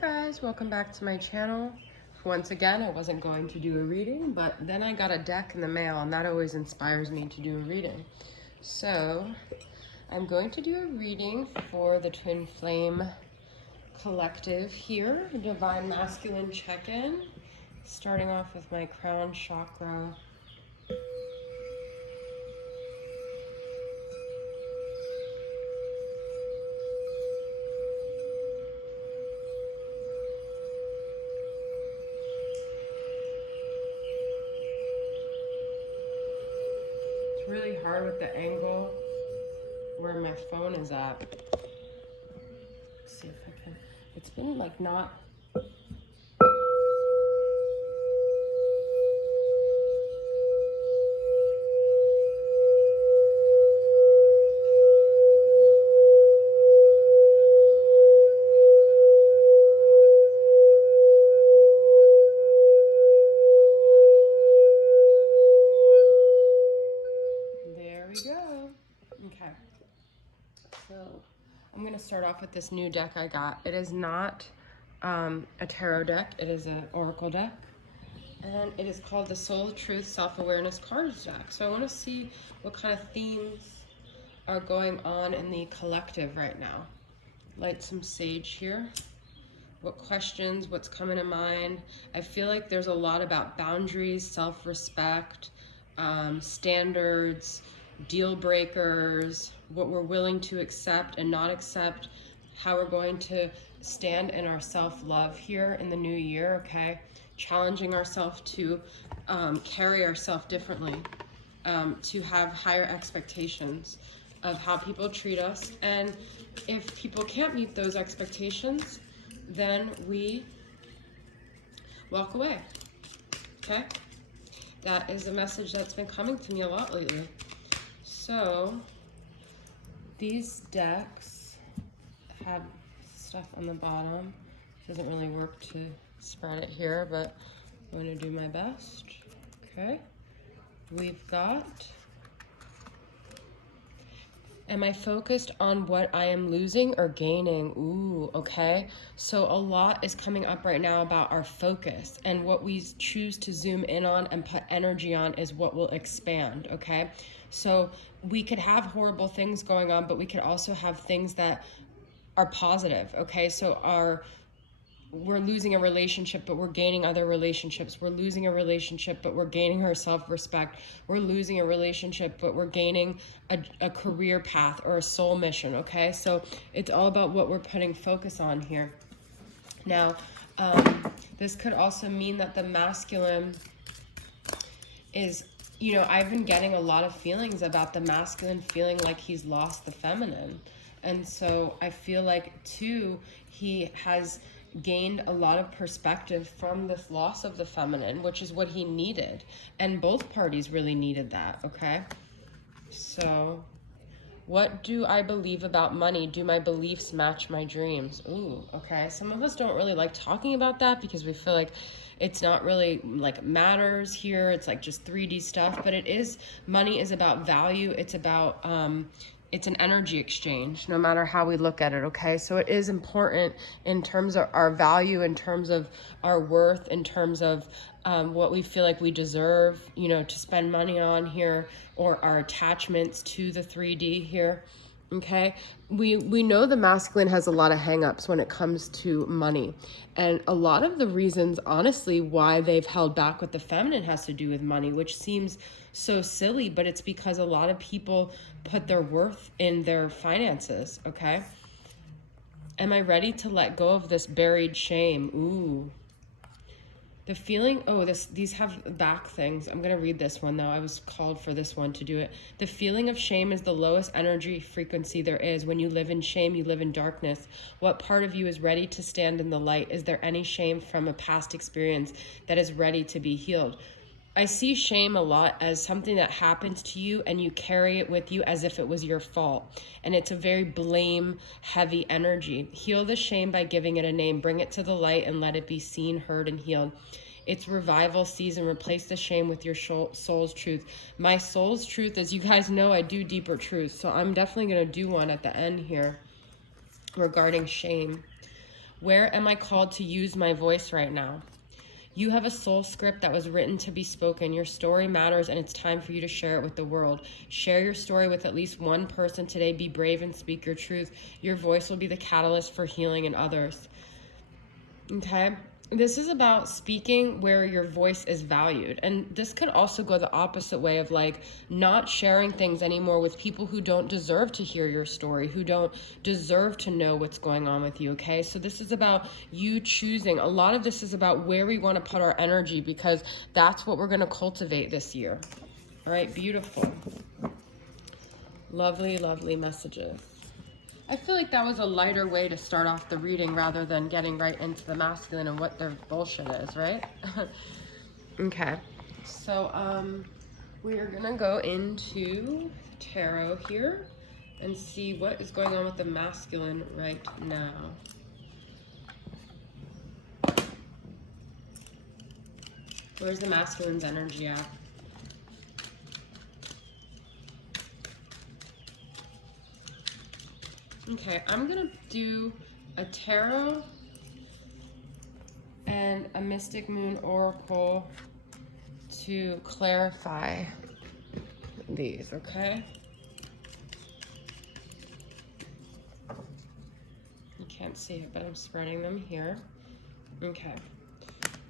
Guys, welcome back to my channel. Once again, I wasn't going to do a reading, but then I got a deck in the mail and that always inspires me to do a reading. So I'm going to do a reading for the Twin Flame Collective here, Divine Masculine Check-In, starting off with my crown chakra. Really hard with the angle where my phone is at. Let's see if I can. It's been like not. Okay, so I'm going to start off with this new deck I got. It is not a tarot deck, it is an oracle deck, and it is called the Soul Truth Self-Awareness Cards deck. So I want to see what kind of themes are going on in the collective right now. Light some sage here. What questions, what's coming to mind? I feel like there's a lot about boundaries, self-respect, standards, deal breakers, what we're willing to accept and not accept, how we're going to stand in our self-love here in the new year, okay? Challenging ourselves to carry ourselves differently, to have higher expectations of how people treat us. And if people can't meet those expectations, then we walk away, okay? That is a message that's been coming to me a lot lately. So these decks have stuff on the bottom. It doesn't really work to spread it here, but I'm going to do my best. Okay, we've got, am I focused on what I am losing or gaining? Ooh, okay. So a lot is coming up right now about our focus, and what we choose to zoom in on and put energy on is what will expand, okay? So we could have horrible things going on, but we could also have things that are positive, okay? So we're losing a relationship, but we're gaining other relationships. We're losing a relationship, but we're gaining our self-respect. We're losing a relationship, but we're gaining a career path or a soul mission, okay? So it's all about what we're putting focus on here. Now, this could also mean that the masculine is, you know, I've been getting a lot of feelings about the masculine feeling like he's lost the feminine. And so I feel like, too, he has gained a lot of perspective from this loss of the feminine, which is what he needed. And both parties really needed that, okay? So, what do I believe about money? Do my beliefs match my dreams? Ooh, okay. Some of us don't really like talking about that because we feel like it's not really like matters here. It's like just 3D stuff, but it is, money is about value. It's about, it's an energy exchange, no matter how we look at it, okay? So it is important in terms of our value, in terms of our worth, in terms of what we feel like we deserve, you know, to spend money on here, or our attachments to the 3D here, okay? We know the masculine has a lot of hang-ups when it comes to money. And a lot of the reasons, honestly, why they've held back with the feminine has to do with money, which seems so silly, but it's because a lot of people put their worth in their finances, okay? Am I ready to let go of this buried shame? Ooh. The feeling, oh, these have back things. I'm going to read this one, though. I was called for this one to do it. The feeling of shame is the lowest energy frequency there is. When you live in shame, you live in darkness. What part of you is ready to stand in the light? Is there any shame from a past experience that is ready to be healed? I see shame a lot as something that happens to you and you carry it with you as if it was your fault. And it's a very blame heavy energy. Heal the shame by giving it a name. Bring it to the light and let it be seen, heard, and healed. It's revival season. Replace the shame with your soul's truth. My soul's truth, as you guys know, I do deeper truth. So I'm definitely going to do one at the end here regarding shame. Where am I called to use my voice right now? You have a soul script that was written to be spoken. Your story matters, and it's time for you to share it with the world. Share your story with at least one person today. Be brave and speak your truth. Your voice will be the catalyst for healing in others. Okay? This is about speaking where your voice is valued. And this could also go the opposite way of like not sharing things anymore with people who don't deserve to hear your story, who don't deserve to know what's going on with you, okay? So this is about you choosing. A lot of this is about where we want to put our energy, because that's what we're going to cultivate this year. All right, beautiful. Lovely, lovely messages. I feel like that was a lighter way to start off the reading rather than getting right into the masculine and what their bullshit is, right? Okay, so we are gonna go into tarot here and see what is going on with the masculine right now. Where's the masculine's energy at? Okay, I'm gonna do a tarot and a Mystic Moon Oracle to clarify these, okay? You can't see it, but I'm spreading them here. Okay,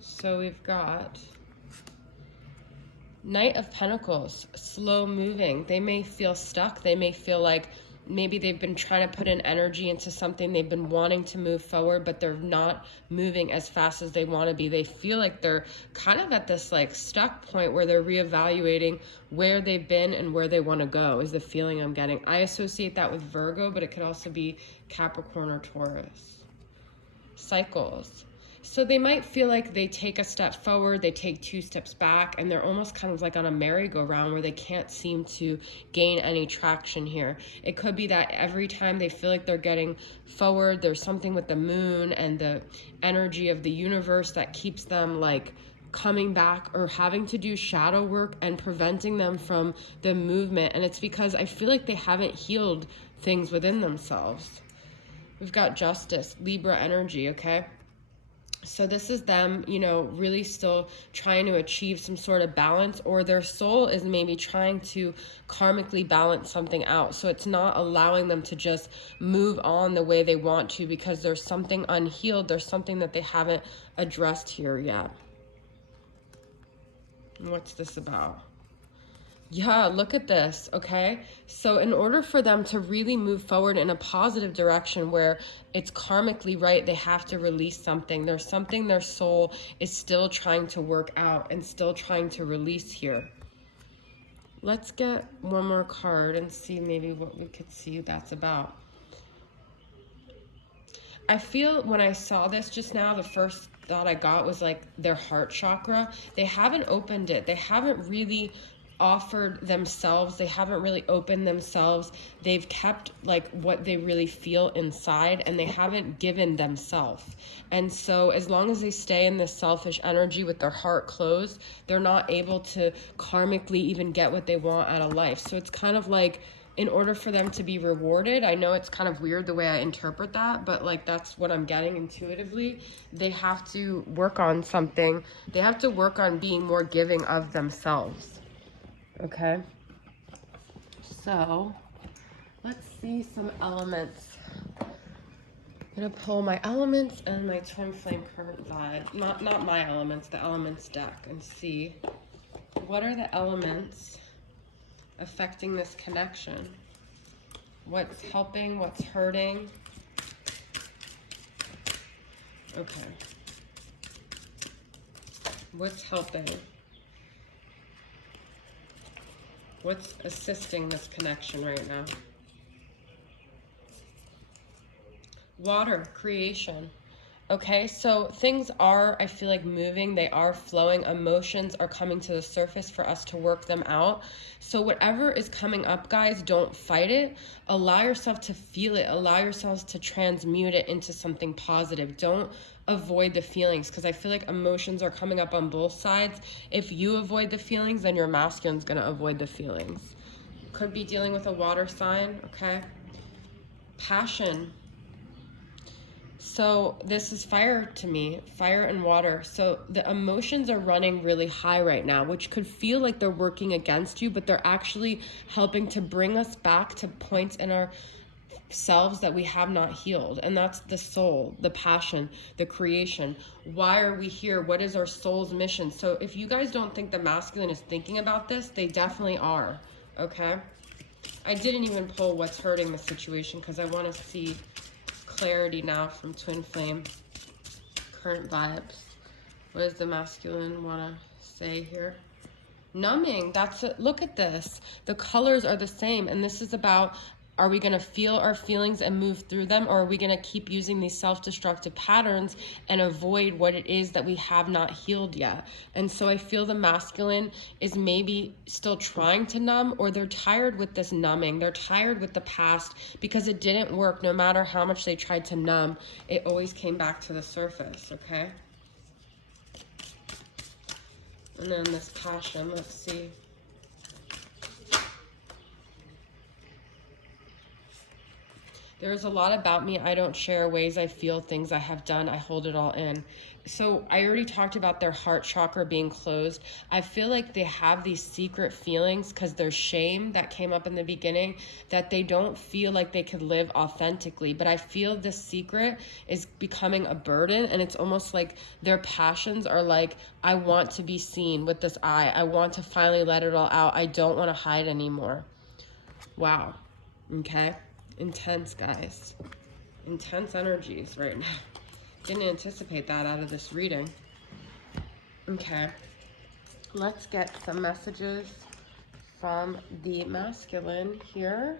so we've got Knight of Pentacles, slow moving. They may feel stuck. They may feel like maybe they've been trying to put in energy into something. They've been wanting to move forward, but they're not moving as fast as they want to be. They feel like they're kind of at this like stuck point where they're reevaluating where they've been and where they want to go, is the feeling I'm getting. I associate that with Virgo, but it could also be Capricorn or Taurus. Cycles. So they might feel like they take a step forward, they take 2 steps back, and they're almost kind of like on a merry-go-round where they can't seem to gain any traction here. It could be that every time they feel like they're getting forward, there's something with the moon and the energy of the universe that keeps them like coming back or having to do shadow work and preventing them from the movement. And it's because I feel like they haven't healed things within themselves. We've got Justice, Libra energy, okay? So this is them, you know, really still trying to achieve some sort of balance, or their soul is maybe trying to karmically balance something out. So it's not allowing them to just move on the way they want to because there's something unhealed. There's something that they haven't addressed here yet. What's this about? Yeah, look at this, okay? So in order for them to really move forward in a positive direction where it's karmically right, they have to release something. There's something their soul is still trying to work out and still trying to release here. Let's get one more card and see maybe what we could see that's about. I feel when I saw this just now, the first thought I got was like their heart chakra. They haven't opened it. They haven't really offered themselves. They haven't really opened themselves. They've kept like what they really feel inside, and they haven't given themselves. And so as long as they stay in this selfish energy with their heart closed, they're not able to karmically even get what they want out of life. So it's kind of like, in order for them to be rewarded, I know it's kind of weird the way I interpret that, but like that's what I'm getting intuitively. They have to work on something. They have to work on being more giving of themselves. Okay, so let's see some elements. I'm gonna pull my elements and my twin flame current vibe. Not my elements, the elements deck, and see what are the elements affecting this connection. What's helping, what's hurting. Okay. What's helping? What's assisting this connection right now? Water, creation. Okay, so things are, I feel like, moving. They are flowing. Emotions are coming to the surface for us to work them out. So whatever is coming up, guys, don't fight it. Allow yourself to feel it. Allow yourselves to transmute it into something positive. Don't avoid the feelings, because I feel like emotions are coming up on both sides. If you avoid the feelings, then your masculine's going to avoid the feelings. Could be dealing with a water sign, okay? Passion. So this is fire to me, fire and water. So the emotions are running really high right now, which could feel like they're working against you, but they're actually helping to bring us back to points in our selves that we have not healed. And that's the soul, the passion, the creation. Why are we here? What is our soul's mission? So if you guys don't think the masculine is thinking about this, they definitely are. Okay? I didn't even pull what's hurting the situation because I want to see clarity now from twin flame. Current vibes. What does the masculine want to say here? Numbing. That's it. Look at this. The colors are the same, and this is about, are we going to feel our feelings and move through them, or are we going to keep using these self-destructive patterns and avoid what it is that we have not healed yet? And so I feel the masculine is maybe still trying to numb, or they're tired with this numbing. They're tired with the past because it didn't work. No matter how much they tried to numb, it always came back to the surface, okay? And then this passion, let's see. There's a lot about me I don't share, ways I feel, things I have done, I hold it all in. So I already talked about their heart chakra being closed. I feel like they have these secret feelings because there's shame that came up in the beginning, that they don't feel like they could live authentically. But I feel this secret is becoming a burden, and it's almost like their passions are like, I want to be seen with this eye. I want to finally let it all out. I don't want to hide anymore. Wow. Okay. Intense, guys. Intense energies right now. Didn't anticipate that out of this reading. Okay. Let's get some messages from the masculine here.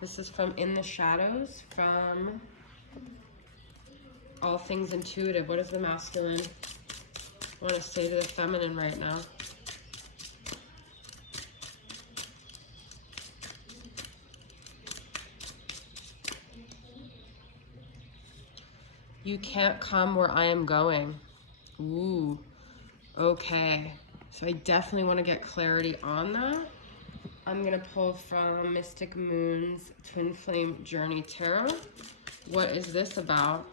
This is from In the Shadows, from All Things Intuitive. What does the masculine want to say to the feminine right now? You can't come where I am going. Ooh, okay. So I definitely want to get clarity on that. I'm going to pull from Mystic Moon's Twin Flame Journey Tarot. What is this about?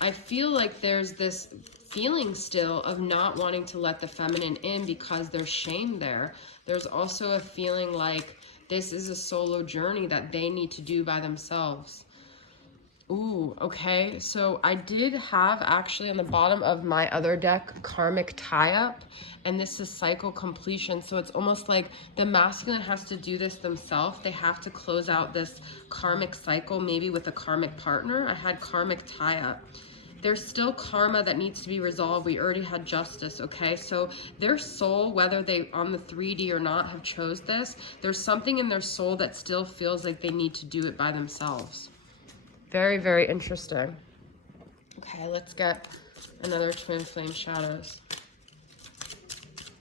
I feel like there's this feeling still of not wanting to let the feminine in because there's shame there. There's also a feeling like this is a solo journey that they need to do by themselves. Ooh, okay. So I did have actually on the bottom of my other deck, karmic tie-up, and this is cycle completion. So it's almost like the masculine has to do this themselves. They have to close out this karmic cycle, maybe with a karmic partner. I had karmic tie-up. There's still karma that needs to be resolved. We already had justice, okay? So their soul, whether they on the 3D or not have chose this, there's something in their soul that still feels like they need to do it by themselves. Very, very interesting. Okay, let's get another Twin Flame Shadows.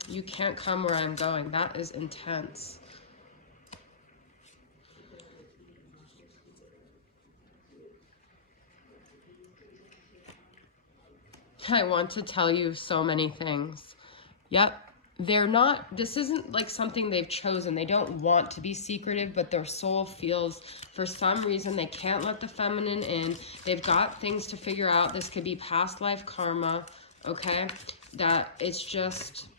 You can't come where I'm going. That is intense. I want to tell you so many things. Yep. They're not, this isn't like something they've chosen. They don't want to be secretive, but their soul feels for some reason they can't let the feminine in. They've got things to figure out. This could be past life karma, okay? That it's just,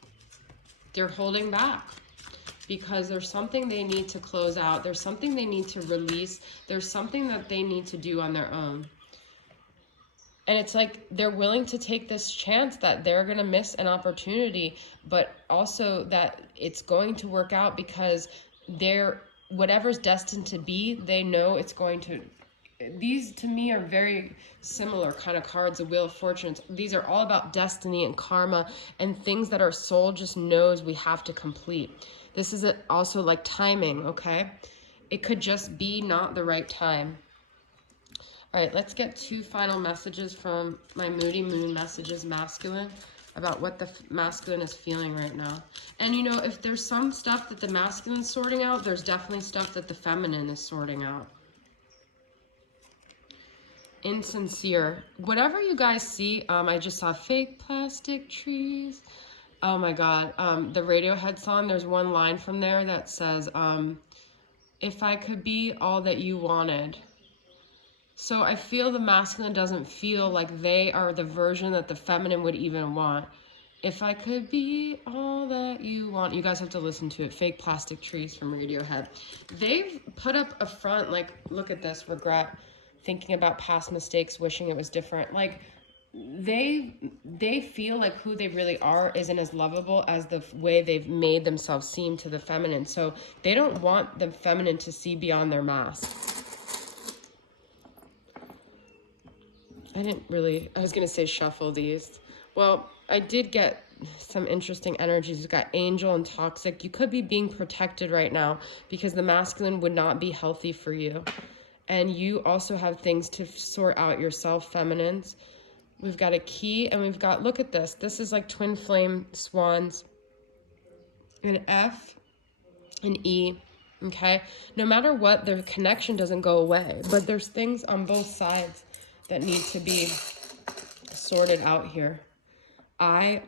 they're holding back because there's something they need to close out. There's something they need to release. There's something that they need to do on their own. And it's like they're willing to take this chance that they're going to miss an opportunity, but also that it's going to work out because they're, whatever's destined to be, they know it's going to. These to me are very similar kind of cards, a Wheel of Fortune. These are all about destiny and karma and things that our soul just knows we have to complete. This is also like timing, okay? It could just be not the right time. All right, let's get two final messages from my Moody Moon Messages masculine about what the masculine is feeling right now. And you know, if there's some stuff that the masculine's sorting out, there's definitely stuff that the feminine is sorting out. Insincere. Whatever you guys see, I just saw fake plastic trees. Oh my God. The Radiohead song, there's one line from there that says, if I could be all that you wanted. So I feel the masculine doesn't feel like they are the version that the feminine would even want. If I could be all that you want. You guys have to listen to it. Fake Plastic Trees from Radiohead. They've put up a front, like, look at this, regret, thinking about past mistakes, wishing it was different. Like, they feel like who they really are isn't as lovable as the way they've made themselves seem to the feminine. So they don't want the feminine to see beyond their mask. I was going to say shuffle these. Well, I did get some interesting energies. You've got angel and toxic. You could be being protected right now because the masculine would not be healthy for you. And you also have things to sort out yourself, feminines. We've got a key and we've got, look at this. This is like twin flame swans. An F, an E. Okay? No matter what, their connection doesn't go away. But there's things on both sides that need to be sorted out here. I-R-K-A-D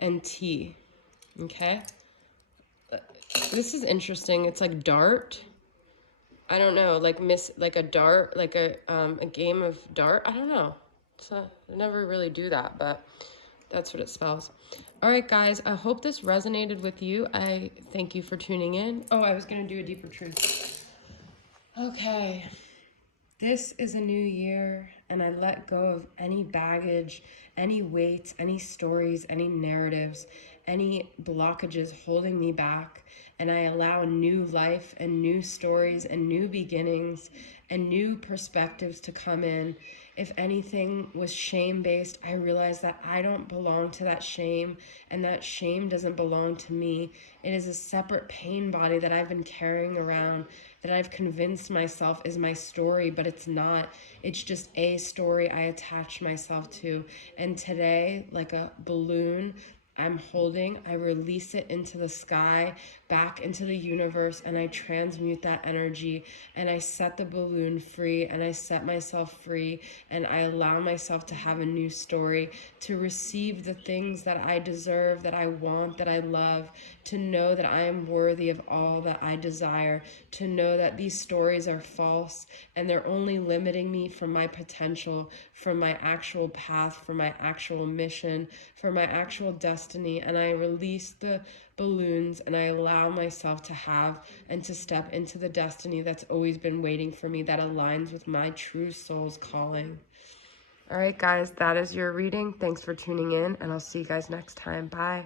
and T. Okay? This is interesting. It's like dart. I don't know, like a dart, like a game of dart. I don't know. I never really do that, but that's what it spells. All right, guys, I hope this resonated with you. I thank you for tuning in. Oh, I was going to do a deeper truth. Okay. This is a new year, and I let go of any baggage, any weights, any stories, any narratives, any blockages holding me back, and I allow new life and new stories and new beginnings and new perspectives to come in. If anything was shame-based, I realized that I don't belong to that shame, and that shame doesn't belong to me. It is a separate pain body that I've been carrying around, that I've convinced myself is my story, but it's not. It's just a story I attach myself to. And today, like a balloon I'm holding, I release it into the sky, back into the universe, and I transmute that energy, and I set the balloon free, and I set myself free, and I allow myself to have a new story, to receive the things that I deserve, that I want, that I love, to know that I am worthy of all that I desire, to know that these stories are false, and they're only limiting me from my potential, from my actual path, from my actual mission, from my actual destiny. And I release the balloons and I allow myself to have and to step into the destiny that's always been waiting for me, that aligns with my true soul's calling. All right, guys, that is your reading. Thanks for tuning in, and I'll see you guys next time. Bye.